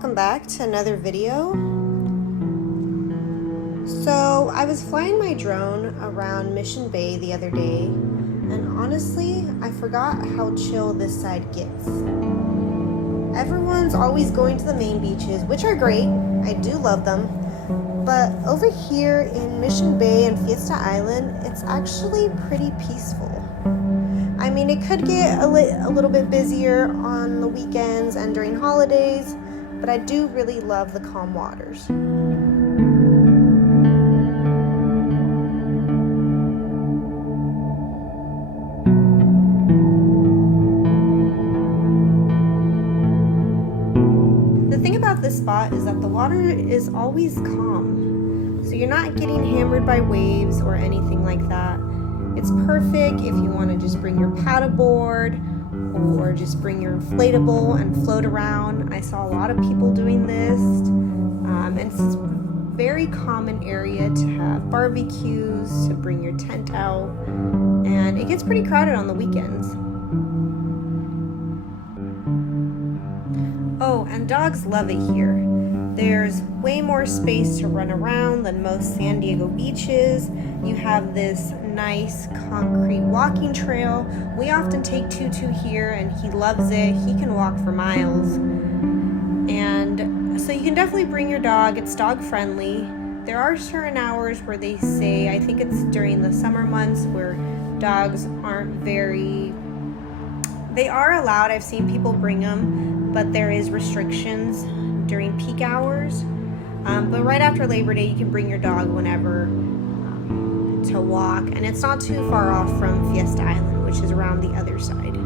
welcome back to another video. So I was flying my drone around Mission Bay the other day, and honestly, I forgot how chill this side gets. Everyone's always going to the main beaches, which are great. I do love them. But over here in Mission Bay and Fiesta Island, it's actually pretty peaceful. I mean, it could get a little bit busier on the weekends and during holidays, but I do really love the calm waters. The thing about this spot is that the water is always calm, so you're not getting hammered by waves or anything like that. It's perfect if you want to just bring your paddleboard or just bring your inflatable and float around. I saw a lot of people doing this, and it's a very common area to have barbecues, to bring your tent out, and it gets pretty crowded on the weekends. Oh, and dogs love it here. There's way more space to run around than most San Diego beaches. You have this nice concrete walking trail. We often take Tutu here and he loves it. He can walk for miles. And so you can definitely bring your dog. It's dog friendly. There are certain hours where they say, I think it's during the summer months, where dogs aren't they are allowed. I've seen people bring them, but there is restrictions during peak hours. But right after Labor Day, you can bring your dog whenever to walk, and it's not too far off from Fiesta Island, which is around the other side.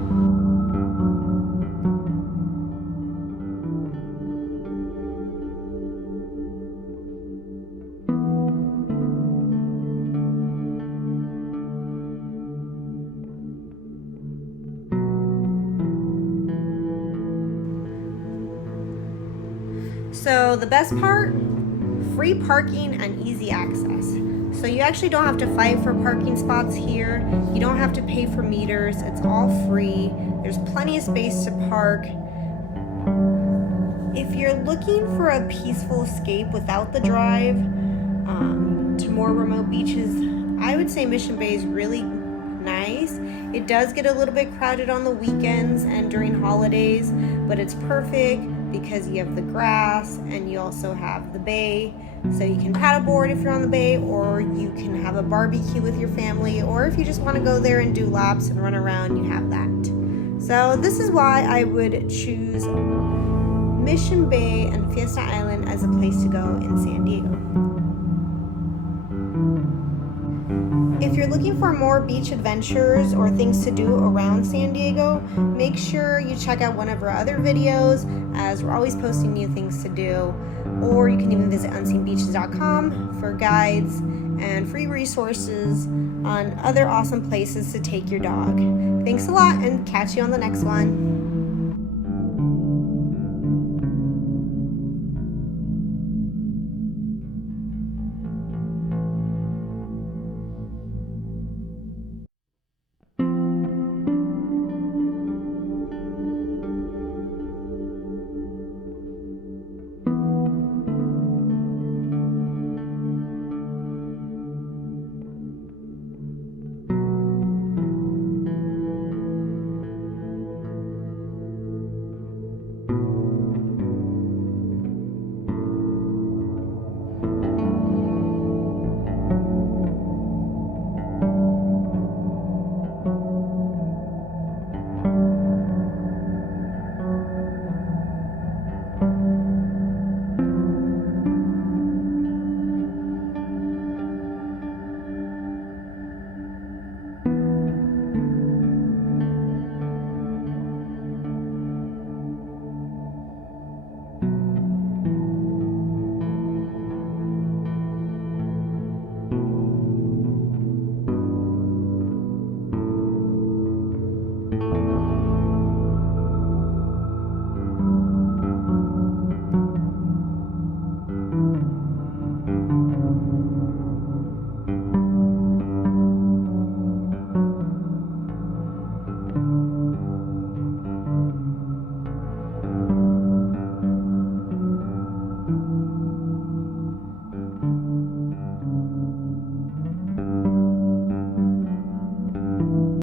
So the best part, free parking and easy access. So you actually don't have to fight for parking spots here. You don't have to pay for meters. It's all free. There's plenty of space to park. If you're looking for a peaceful escape without the drive to more remote beaches, I would say Mission Bay is really nice. It does get a little bit crowded on the weekends and during holidays, but it's perfect because you have the grass and you also have the bay. So you can paddleboard if you're on the bay, or you can have a barbecue with your family, or if you just want to go there and do laps and run around, you have that. So this is why I would choose Mission Bay and Fiesta Island as a place to go in San Diego. If you're looking for more beach adventures or things to do around San Diego, make sure you check out one of our other videos, as we're always posting new things to do. Or you can even visit unseenbeaches.com for guides and free resources on other awesome places to take your dog. Thanks a lot, and catch you on the next one.